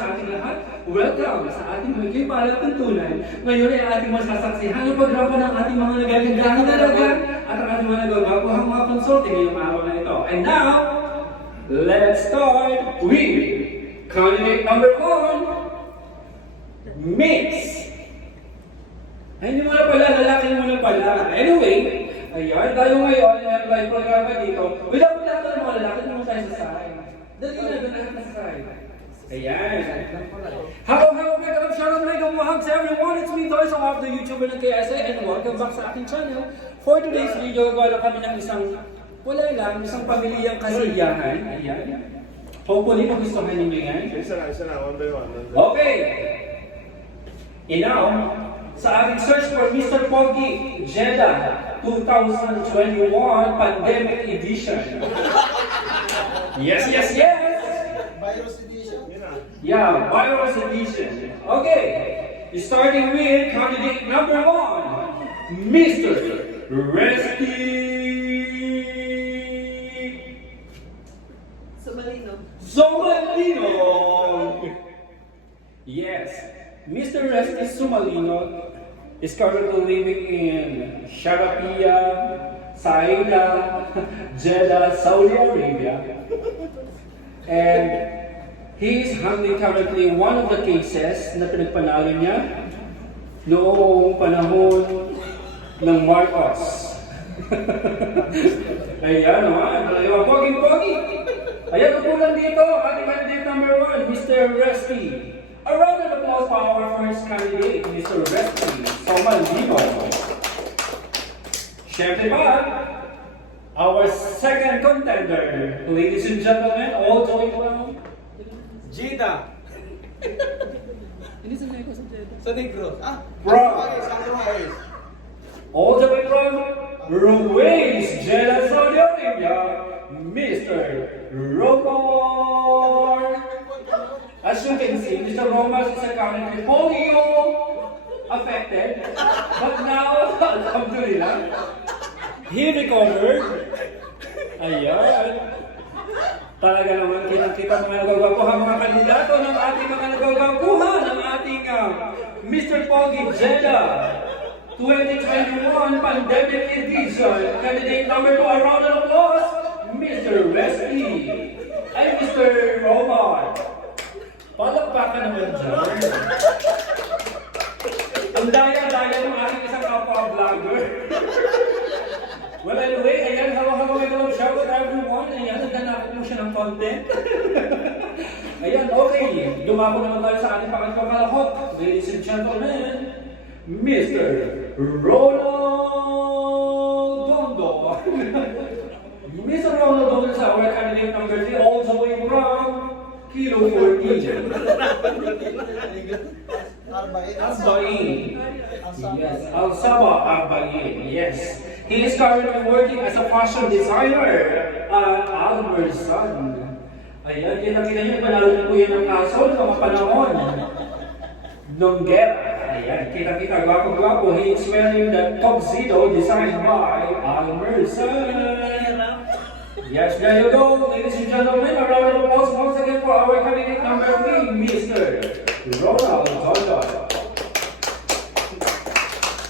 sa ating lahat. Welcome sa ating Maging Para Tuntunan. Ngayon ay ating masasaksihan ang pagdrapa ng ating mga nagagandahang dalaga at ang ating mga nagagawang mga consulting ngayong araw na ito. And now, let's start with candidate number 1, Mix. Ay, hindi mo na pala, lalaki mo na pala. Anyway, ayan, tayo ngayon, may live programa dito. Without lahat ng mga lalaki, naman tayo sa side. Dali na, doon lahat na sa side. Ayan. Hello, welcome, Sharon, welcome, hugs everyone. It's me, Toys, of the YouTuber ng KSA, and welcome back sa ating channel. For today's video, gagawa kami ng isang pamilyang kasiyahan. Ayan. Hopefully, magustuhan ninyo yan. Isa na, one by one. Okay. And now, sa ating search for Mr. Pogi Jeddah 2021 Pandemic Edition. Yes! Virus edition? Yeah, virus edition. Okay, starting with candidate number 1, Mr. Resty Sumalino. Yes, Mr. Resty Sumalino is currently living in Sharapia, Saida, Jeddah, Saudi Arabia. And he is handling currently one of the cases na pinagpanalo niya noong panahon ng Marcos. Ayan, talaga pogi. Ayan, upulan dito, ating candidate number 1, Mr. Resty. A round of applause for our first candidate, Mr. Resty Sumalino. Siyempre pa, our second contender, ladies and gentlemen, all join well. Jeddah. Hindi sa Negros sa Jeddah. Sa Negros. From, Ruiz. all the way from Ruiz, Jeddah, Saudi Arabia, Mr. Romar. As you can see, Mr. Romar is currently polio affected, but now, alhamdulillah, he recovered. Ayan. Talaga naman kitang-kita mga nagagawakuhan mga kandidato ng ating mga nagagawakuhan ng ating Mr. Pogi Jeddah 2021 Pandemic Edition. Candidate number 2, a round of applause, Mr. Resty. Ay, Mr. Romar. Palakpakan naman dyan. Ang daya-daya ng aking isang kapwa-vlogger. Well, anyway, ayan, hello, shout out everyone. Ayan, naghanap mo siya ng content. Ayan, okay. Dumako naman tayo sa ating pangatlong kalahok. Ladies and gentlemen, Mr. Ronald Dondo. Mr. Ronald Dondo is our candidate number 3, all the way from Kilo 14. Arbain. Yes, Al-Saba Arbain. Yes. He is currently working as a fashion designer at Almerson. Ayan, kita-kita niyo, panalo po yan ng kaso ng mga panahon ng gera. Ayan, kita-kita, gwapo-gwapo. He is wearing the tuxedo designed by Almerson. Yes, there you go, ladies and gentlemen. A round of applause once again for our candidate number 3, Mr. Ronald Dondo.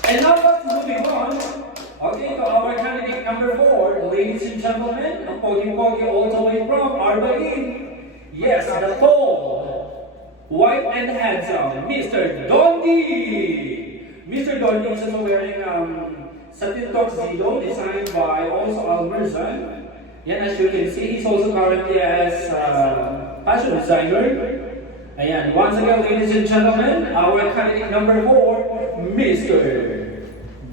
And now let's moving on. Okay, to our candidate number 4, ladies and gentlemen, ang pogi-pogi all the way from Arbain. Yes, the tall, white and handsome, Mr. Dondi. Mr. Dondi is also wearing satin tuxedo designed by also Almerson. Yan, as you can see, he's also currently as fashion designer. Ayan, once again, ladies and gentlemen, our candidate number 4, Mr.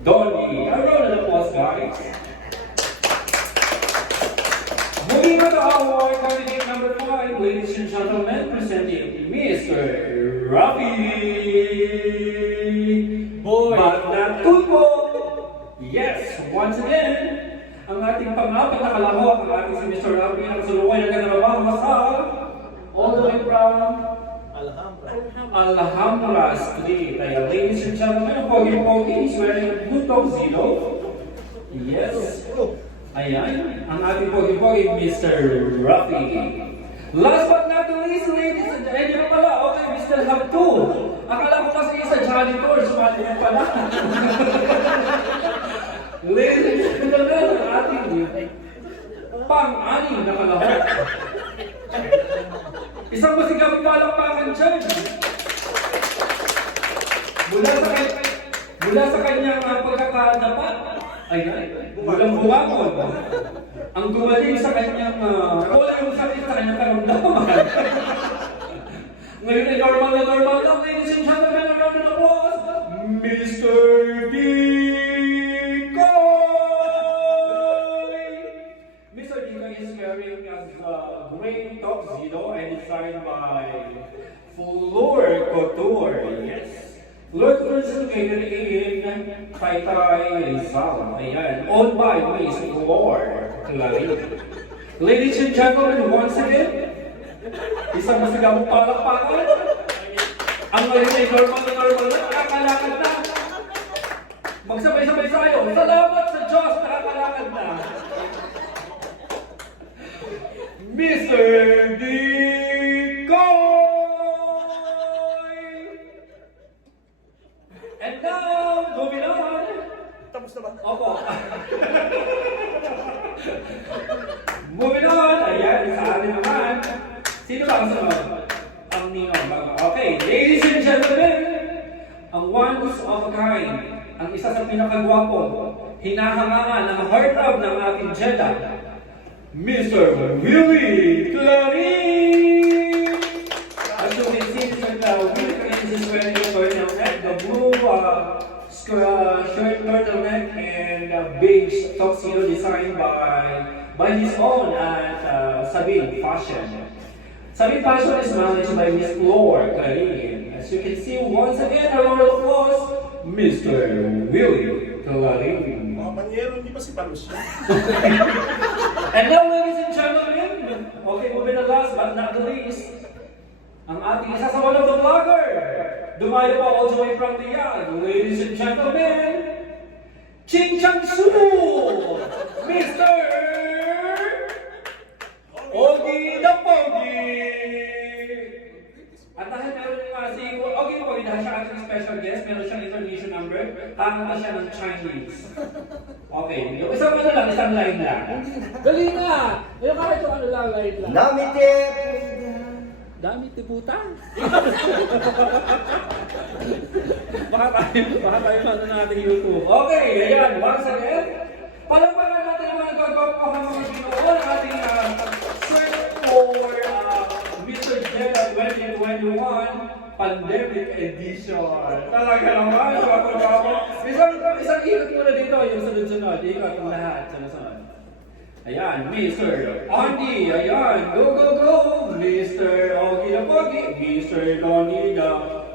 Donnie. A round of applause, guys. Moving on to our candidate number 5, ladies and gentlemen, presenting Mr. Rafi Magnatubo. Yes, once again, ang ating pang-apat na kalahok, ang ating si Mr. Rafi, ang suluway na katrabaho sa all the way from Alhambra Street. Ayan, ladies and gentlemen, ang pogi-pogi is wearing a blue tuxedo. Yes. Ayan, ang ating pogi-pogi, Mr. Rafi. Last but not the least, ladies and gentlemen, pala, still have two. Akala ko kasi isa janitor, sumali mo pala. Ladies and gentlemen, ang ating pang-anim na kalahok. Isang masigabong palakpakan dyan. Mula sa kanyang pagkakadapat, mulang bumakon. Ang gumaling sa kanyang, wala yung sakit sa kanyang karamdaman. Ngayon ay normal na, ladies and gentlemen, around the applause, Mr. Decoy! Mr. Decoy is wearing a gray tuxedo and designed by Fleur Couture. Yes. Fleur Couture is located in Taytay, Rizal. Ayan. Owned by Miss Fleur Clarin. Ladies and gentlemen, once again, isang masigabong palakpakan. Ang ngayon ay normal na, nakakalakad na. Magsabay-sabay tayo. Salamat sa Diyos, nakakalakad na. Mr. Decoy! And now, moving on. Tapos na ba? Opo. Moving on. Ayan, sa atin naman. Sino ba ang sunod? Ang ninong. Okay, ladies and gentlemen, ang ones of a kind, ang isa sa pinakagwapo, hinahangaan ng heartthrob ng ating Jeddah, Mr. Willie Clarin! As you can see, Mr. Willie Clarin is wearing a turtleneck, the blue shirt turtleneck and beige tuxedo designed by his own at Sabine Fashion. Sabine Fashion is managed by Miss Fleur Clarin. As you can see, once again, a round of applause, Mr. Willie Clarin. Mga panyero, hindi pa si Palos yun. And now, ladies and gentlemen, okay, moving on last but not the least, ang ating isa sa one of the vlogger. Dumayo pa all the way from the yard. Ladies and gentlemen, Ching Chang Su! Mr. Ogie the Pogie! At dahil meron si Ogie the Pogie, dahil siya ating special guest, meron siyang information number, kakanta siya ng Chinese. Okay, isang ano lang, isang line lang. Dali na! Yung kahit yung ano lang, line lang. Namitip! Dami tibutan. Baka tayo ano natin YouTube. Okay, ayan, once again, palagpagan natin ang mga gagawin mga Ginoo ng ating search for Mr. Jeddah 2021 Pandemic Edition. Talaga naman, isang ikot muna dito, yung sunod-sunod, ikot ang lahat, sunod-sunod. Ayan, Mr. Andy, ayan, go, go, go! Mr. Ogie the Pogie, Mr. Donnie the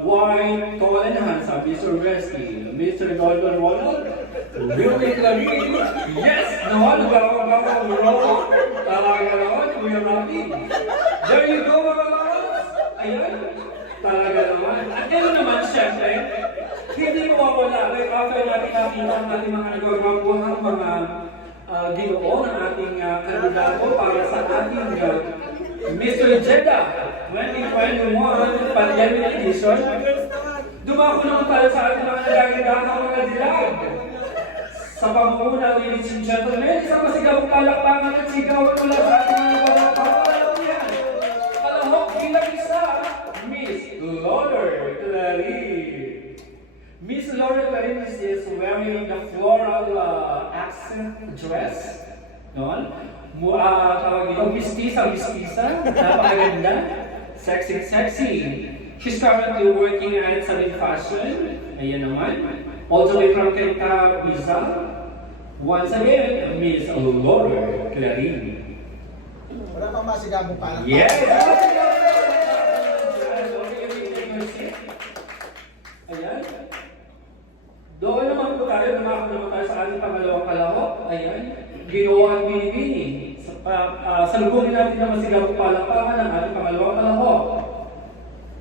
White, tall and handsome, Mr. Resty, Mr. Golden Ronald, Willie Clarin, yes! Naman, gawang talaga naman, Kuya Rafi. There you go, mga mamas! Ayan, talaga naman. At yun naman, syempre, hindi mawawala, like after natin nakita ang ating mga nagagawa mga Ginoo ng ating kandidato para sa ating Mr. Jeddah 2021 Pandemic Edition. Dumako naman tayo sa ating mga nagagandang mga dilag. Sa pamumuno, ladies and gentlemen, isang masigabong palakpakan at sigawan mula sa ating mga nagagawa. Kalahok bilang isa, Miss Laura Clarin. Miss Laura Clarin is wearing the floral accent dress. Noon? Tawag ito, mistisa. Napakaganda. Sexy. She's currently working at Sabine Fashion. Ayan naman. All the way from Taytay, Rizal. Once again, Miss Laura Clarin. Wala pang masigabong palakpakan. Yes! Ayan. Doon naman po tayo, dumako naman tayo sa ating pangalawang kalahok. Ayan, Ginoo ang binibini. Salubungin natin na masigabong palakpakan ang ating pangalawang kalahok.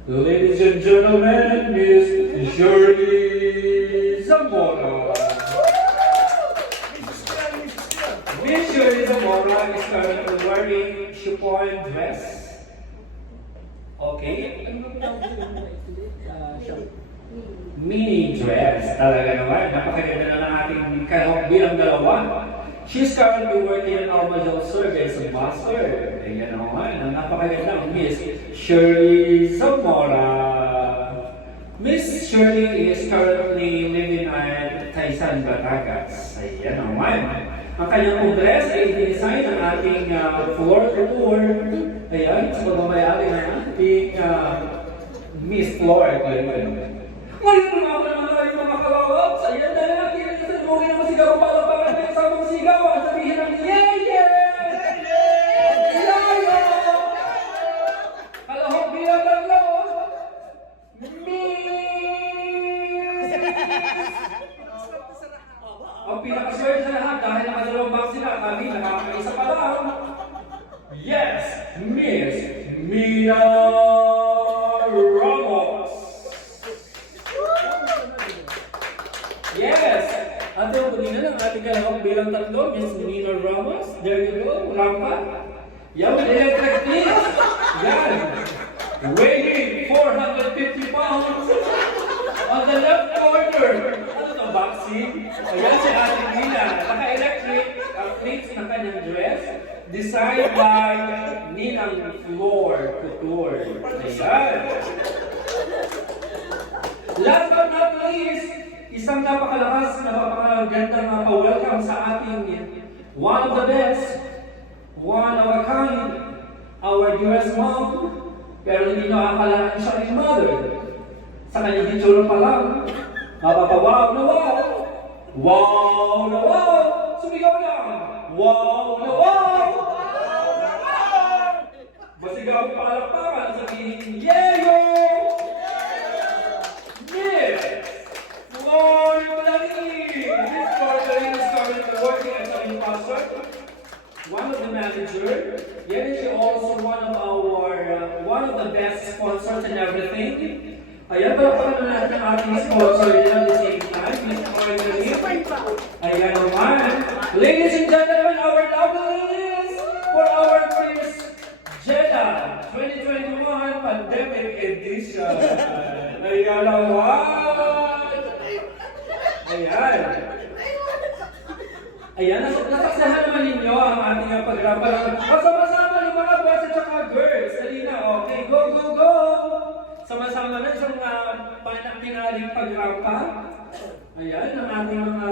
Ladies and gentlemen, Miss Shirley Zamora. Miss Shirley Zamora is currently wearing chiffon dress. Okay? Ano ba tawag yung shop? Mini dress. Talaga naman. Napakaganda na ng ating kahok bilang dalawa. She's currently working in Almajal Survey as a master. Ayan naman. Ang napakaganda. Miss Shirley Zamora. Miss Shirley is currently living at Taysan, Batangas. Ayan naman. Ang kanyang dress ay dinesign ng ating floor to tour. Ayan, sa pagmamayari na ating Miss Flora Clement. Ngayon nga ako naman tayo mga kalawag. Sa iyan dahil natin ang isang mungin na masigaw palapakan ng isang mong sigaw. Ang sabihin ng yeye! Yaya! Kalahok bilang tatlo. Miss! Ang pinakaswerte sa lahat dahil nakadalawang box sila. Kami nakakaisa pa lang. Yes! Miss Mina Ramos! Yes! At yung kanina ng ating kalahok bilang tatlo, Miss Nina Ramos. There you go, rampa. Yan, with electric please. Yan. Weighing 450 pounds. On the left corner. Ano ito, boxing? Ayan si ating Nina. Naka-electric ang plates ng kanyang dress. Designed by Ninang Floor Couture. Ayan. Last but not least, isang napakalakas na napakagandang welcome sa ating one of the best, one of a kind, our dearest mom, pero hindi nakakalaan siya rin mother. Sa kanyang hitsura pa lang, mapapawaw na wow! Wow na wow! Sumigaw lang! Wow na wow! Masigaw ang palakpakan, sabihin, Yeyo! Yes! Glory to the King! Miss Carolina is currently working as an imposter, one of the managers. Yet is also one of the best sponsors and everything. Ayan, palakpakan na natin ang ating sponsor din at the same time, Miss Carolina. Ayan naman. Ladies and gentlemen, our lovelies for our Miss Jeddah 2021 Pandemic Edition. Ayan naman. Ayan. Ayan, nasaksihan naman ninyo ang ating pag-rampa. Sama-sama ng mga boys at saka girls. Dali na, okay, go, go, go! Sama-sama na isang panakinaling pag-rampa. Ayan, ang ating mga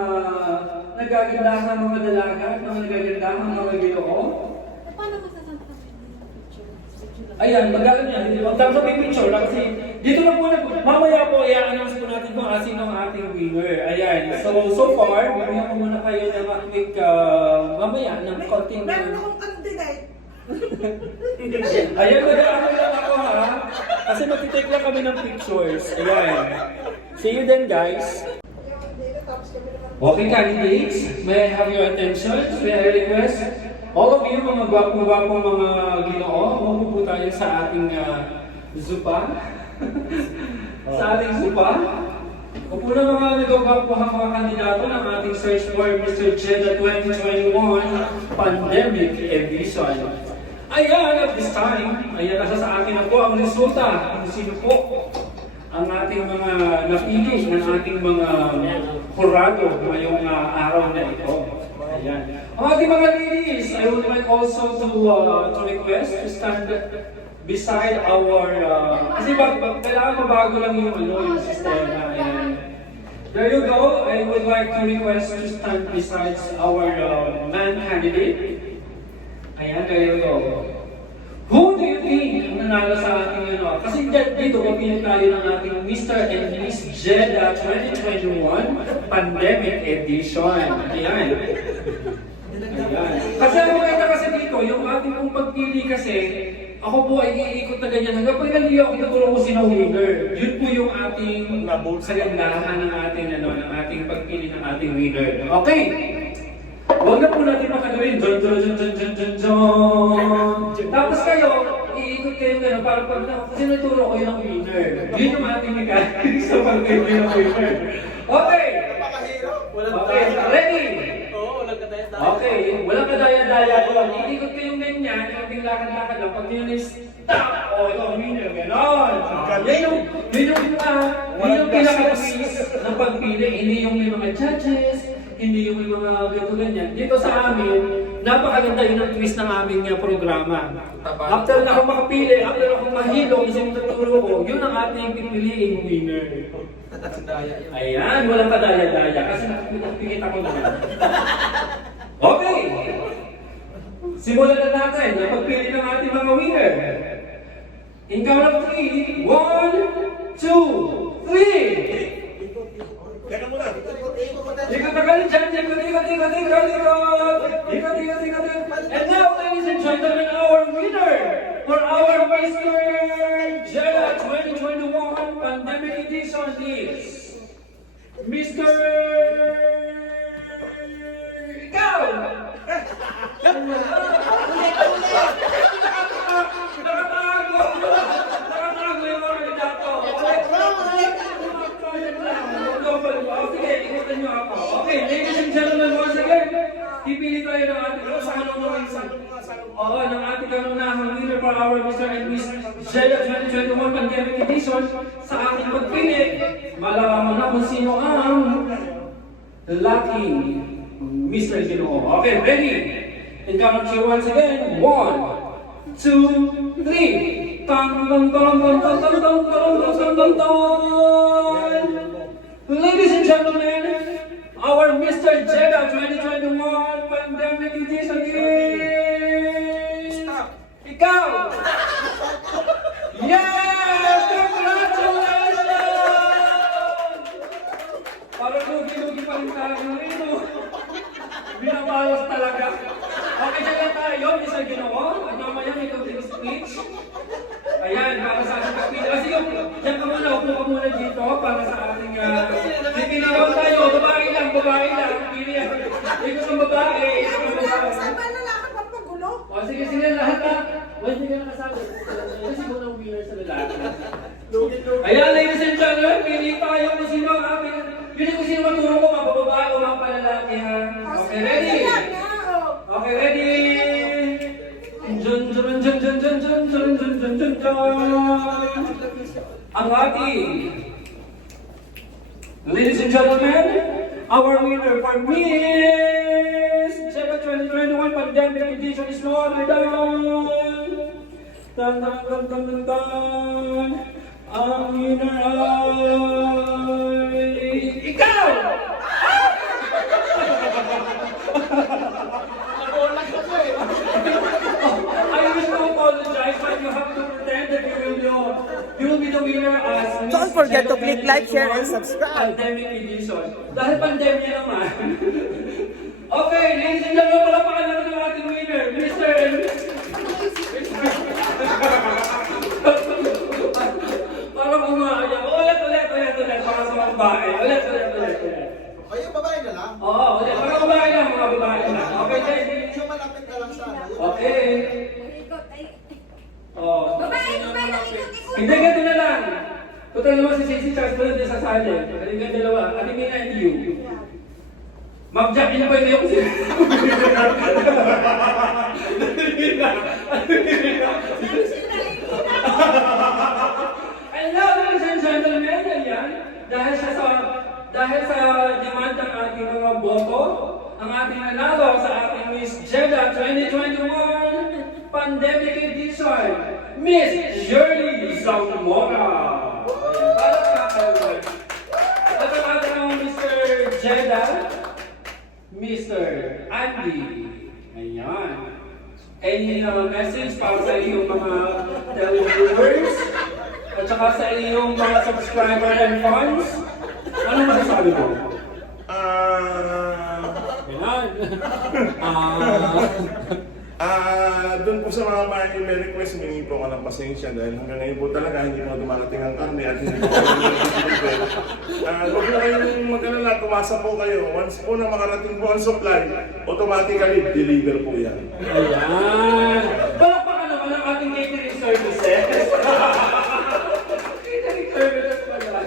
nagagandahang mga dalaga at mga nagagandahang mga ginoo. Paano ko sasasabi ng picture? Ayan, magkano yan, hindi ba? Tapos may picture lang kasi dito na po mamaya po i-announce po natin kung sino ang ating winner. Ayan, so far, bibigyan ko muna kayo ng ating mamaya ng konting... Meron akong candidate. Ayan, mag-ano lang ako ha. Kasi magtitake lang kami ng pictures. Ayan. See you then guys. Okay, candidates, may I have your attention? May I request? All of you, mga gwapong-gwapong mga ginoo, umupo po tayo sa ating zupa. Sa ating zupa. Upo na mga nagagwapuhang mga kandidato ng ating search for Mr. Jeddah 2021 Pandemic Edition. Ayan, at this time, ayan, nasa sa akin na po ang resulta. Kung sino po ang ating mga napili ng ating mga kurado ngayong araw na ito. Ayan. Ang ating mga ladies, I would like also to request to stand beside our, kasi kailangan mabago lang yung sistema. Ayan. There you go. I would like to request to stand beside our man candidate. Ayan, there you go. Who do you think ang nanalo sa ating Kasi dito, kapilin tayo ng ating Mr. and Miss Jeddah 2021 Pandemic Edition. Ayan. Ayan. Kasi ang maganda kasi dito, yung ating pong pagpili kasi, ako po ay iikot na ganyan. Hanggang pag naliyo ako, tutulong ko sino winner. Yun po yung ating kagandahan ng ating pagpili ng ating winner. Okay. Huwag na po natin makagawin. Tapos kayo, iikot kayo gano'n para pag kasi naturo ko yun ang winner. Yun yung ating mechanics sa pag-pili ng winner. Okay! Okay, ready? Okay, walang kadaya-daya doon. Iikot kayong ganyan, yung lakad-lakad lang. Pag yun is stop! O, ito ang winner. Yun yung pinaka-please ng pagpili. Hindi yung may mga judges, hindi yung may mga ganyan. Dito sa amin, napakaganda yun ang twist ng aming programa. After na ako makapili, after ako mahilo, isang tuturo ko, yun ang ating pipiliing winner. Ayan, walang kadaya-daya kasi nakikita ko naman. Okay! Simulan na natin ang pagpili ng ating mga winner. In count of 3, 1, 2, 3! Teka muna. Ikot na kayo dyan, ikot. And now, ladies and gentlemen, our winner for our Mr. Jella 2021 Pandemic Edition is Mr. Ikaw! Nakatago yung mga kandidato. Sige, ikutan niyo ako. Okay, ladies and gentlemen, once again, pipili tayo ng ating ng ating kanunahang winner for our Mr. and Miss Jella 2021 Pandemic Edition. Sa ating pagpili, malalaman na kung sino ang lucky Mr. Ginoo. Okay, ready? And count you once again. 1, 2, 3. Ladies and gentlemen, our Mr. Jella 2021 Pandemic Edition is... Ikaw! Yes! Congratulations! Parang lugi-lugi pa rin tayo rito. Binabalos talaga. Okay, dyan lang tayo, Mr. Ginoo. At mamaya may complete speech. Ayan, para sa ating pagpili. Kasi yung, dyan ka muna, upo ka muna dito para sa ating pipiliwan tayo. Babae lang. Pili yan. Ikaw ang babae. Sabay na lakad magpagulo. O sige, lahat ha. Huwag hindi ka nakasabi. Kasi mo ng winner sa lalaki. Ayan, ladies and gentlemen, pili tayo kung sino ang ating... Pili kung sino maturo ko, mga babae o mga palalaki ha. Okay, ready? Okay, ready? Ang ating ladies and gentlemen, our winner for Miss Jella 2021 Pandemic Edition is no other than ang winner ay ikaw! I wish to apologize, but you have to pretend that you will be the winner as Miss Don't forget to Jella click like, share, and 2021 subscribe. Pandemic Edition. Dahil pandemya naman. Okay, ladies and gentlemen, palapakan natin ang ating winner, Mr. and Parang umaayak. Ulit. Para sa mga babae. Ulit. Ay, yung babae na lang. Oo, ulit. Mga babae lang, mga babae lang. Okay, Jay? Yung malapit na lang sana. Okay. Ikot, ay. Oh. Babae, ikot. Hindi, ganito na lang. Total naman si Sissy Charles pa din sa sali. Halika dalawa. Ate Mina and you. Ma'am Jack, ina pa yung sila. And now, ladies and gentlemen, ayan, dahil sa demand ng ating mga boto, ang ating nanalo sa ating Miss Jella 2021 Pandemic Edition, Miss Shirley Zamora. At ang ating Mr. Jella, Mr. Andy. Ayan. Any message para sa iyong mga televiewers at saka sa iyong mga subscriber and fans? Ano masasabi mo? Ayan. Doon po sa mga may request, humingi po ka ng pasensya dahil hanggang ngayon po talaga hindi po dumarating ang karne at hindi po kami nag-deliver. Huwag po kayong mag-alala, tumasa po kayo. Once po na makarating po ang supply, automatically deliver po yan. Ayan. Palakpakan naman ang ating catering services. Catering services pala.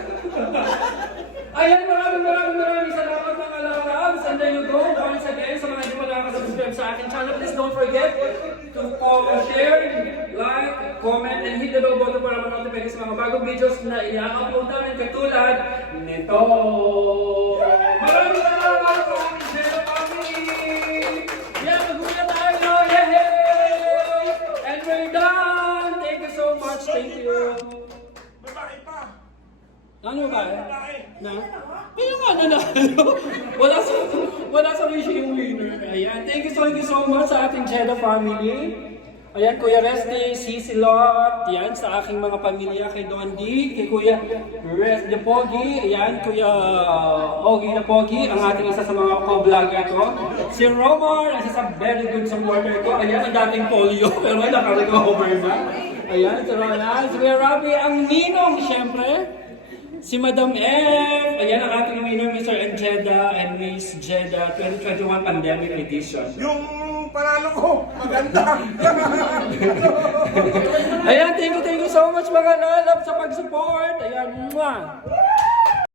Ayan, maraming salamat mga kalakabs. And there you go. Once again, sa mga hindi pa nakakasubscribe sa aking channel, please don't forget to share, like, comment, and hit the bell button para ma-notify sa mga mga bagong videos na i-upload namin katulad nito. Maraming salamat sa aming Zero Family! Yan, magulat tayo! Yay! And we're done! Thank you so much! Thank you! Babae pa! Ano ba? Babae! Na? Kaya nga na wala sa wish yung winner. Ayan, thank you so much sa ating Jeddah family. Ayan, Kuya Resty, Sisilot, yan, sa aking mga pamilya, kay Don D, kay Kuya Rest de Pogi, ayan, Kuya Ogie de Pogi, ang ating isa sa mga co-vlogger ko. Si Romar, isa sa very good supporter ko, ayan, ang dating polio, pero naka-recover na. Ayan, si Ronald, si Kuya Robbie, ang ninong, syempre. Si Madam F, ayan ang ating winner, Mr. and Jeddah and Miss Jeddah 2021 Pandemic Edition. Yung panalo ko, maganda! Ayan, thank you so much mga lalab sa pag-support. Ayan, mwah!